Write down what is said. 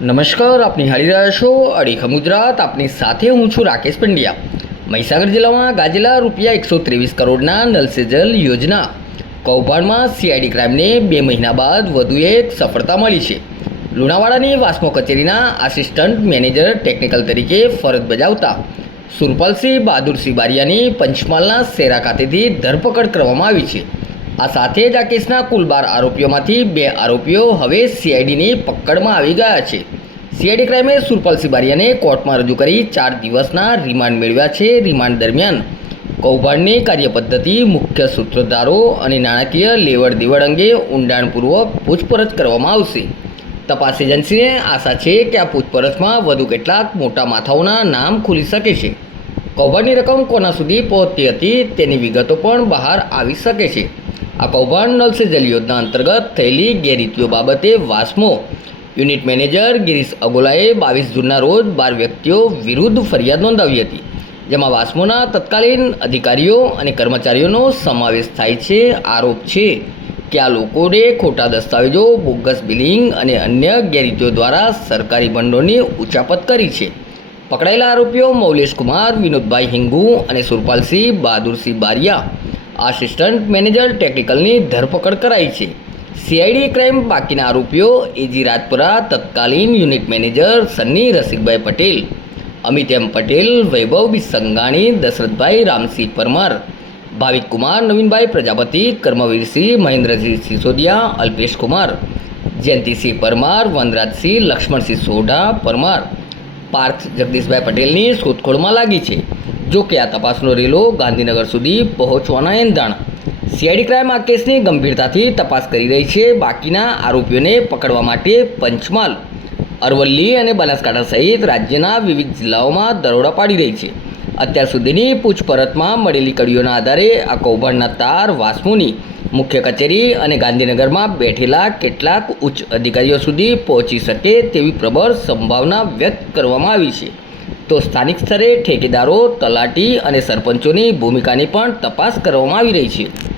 નમસ્કાર, આપ નિહાળી રહ્યા છો અડીખમ ગુજરાત આપની સાથે હું છું રાકેશ પંડ્યા. મહીસાગર જિલ્લામાં ગાજેલા રૂપિયા એકસો ત્રેવીસ કરોડના નલ યોજના. કૌભાંડમાં સીઆઈડી ક્રાઇમને બે મહિના બાદ વધુ એક સફળતા મળી છે. લુણાવાડાની વાસ્મો કચેરીના આસિસ્ટન્ટ મેનેજર ટેકનિકલ તરીકે ફરજ બજાવતા. સુરપાલસિંહ બહાદુરસિંહ બારિયાની પંચમહાલના સેરા ખાતેથી ધરપકડ કરવામાં આવી છે. આ સાથે જ આ કેસના કુલ બાર આરોપીઓમાંથી બે આરોપીઓ હવે સીઆઈડીની પકડમાં આવી ગયા છે. સીઆઈડી ક્રાઇમે સુરપાલ બારિયાને કોર્ટમાં રજૂ કરી ચાર દિવસના રિમાન્ડ મેળવ્યા છે. રિમાન્ડ દરમિયાન કૌભાંડની કાર્યપદ્ધતિ, મુખ્ય સૂત્રધારો અને નાણાકીય લેવડ દેવડ અંગે ઊંડાણપૂર્વક પૂછપરછ કરવામાં આવશે. તપાસ એજન્સીને આશા છે કે આ પૂછપરછમાં વધુ કેટલાક મોટા માથાઓના નામ ખુલી શકે છે. કૌભાંડની રકમ કોના સુધી પહોંચતી હતી તેની વિગતો પણ બહાર આવી શકે છે. આ કૌભાંડ નલ સે જલ યોજના અંતર્ગત થયેલી ગેરરીતિઓ બાબતે વાસ્મો યુનિટ મેનેજર ગિરીશ અગોલાએ બાવીસ જૂનના રોજ બાર વ્યક્તિઓ વિરુદ્ધ ફરિયાદ નોંધાવી હતી, જેમાં વાસ્મોના તત્કાલીન અધિકારીઓ અને કર્મચારીઓનો સમાવેશ થાય છે. આરોપ છે કે આ લોકોને ખોટા દસ્તાવેજો, બોગસ બિલિંગ અને અન્ય ગેરરીતિઓ દ્વારા સરકારી ભંડોળની ઉચાપત કરી છે. પકડાયેલા આરોપીઓ મૌલેશ કુમાર વિનોદભાઈ હિંગુ અને સુરપાલસિંહ, બહાદુરસિંહ બારિયા આસિસ્ટન્ટ મેનેજર ટેકનિકલની ધરપકડ કરાઈ છે. સીઆઈડી ક્રાઇમ બાકીના આરોપીઓ એજી રાજપુરા, તત્કાલીન unit manager Sunny Rasikbhai Patel Amit M Patel, Vaibhav B Sanghani Dashrathbhai Ramsinh Parmar, Bhavik Kumar, Navinbhai Prajapati Karmavirsinh Mahendrasinh Sisodiya, Alpesh Kumar, Jayantisinh Parmar, Vanrajsinh, Laxmansinh Sodha Parmar, Parth Jagdishbhai પટેલની શોધખોળમાં લાગી છે. જો કે આ તપાસનો રેલો ગાંધીનગર સુધી પહોંચવાના એંધાણ. સીઆઈડી ક્રાઇમ આ કેસની ગંભીરતાથી તપાસ કરી રહી છે. બાકીના આરોપીઓને પકડવા માટે પંચમહાલ. અરવલ્લી અને બનાસકાંઠા સહિત રાજ્યના વિવિધ જિલ્લાઓમાં દરોડા પાડી રહી છે. અત્યાર સુધીની પૂછપરછમાં મળેલી કડીઓના આધારે આ કૌભાંડના તાર વાસ્મોની મુખ્ય કચેરી અને ગાંધીનગરમાં બેઠેલા કેટલાક ઉચ્ચ અધિકારીઓ સુધી પહોંચી શકે તેવી પ્રબળ સંભાવના વ્યક્ત કરવામાં આવી છે. તો સ્થાનિક સ્તરે ઠેકેદારો તલાટી અને સરપંચોની ભૂમિકાની પણ તપાસ કરવામાં આવી રહી છે.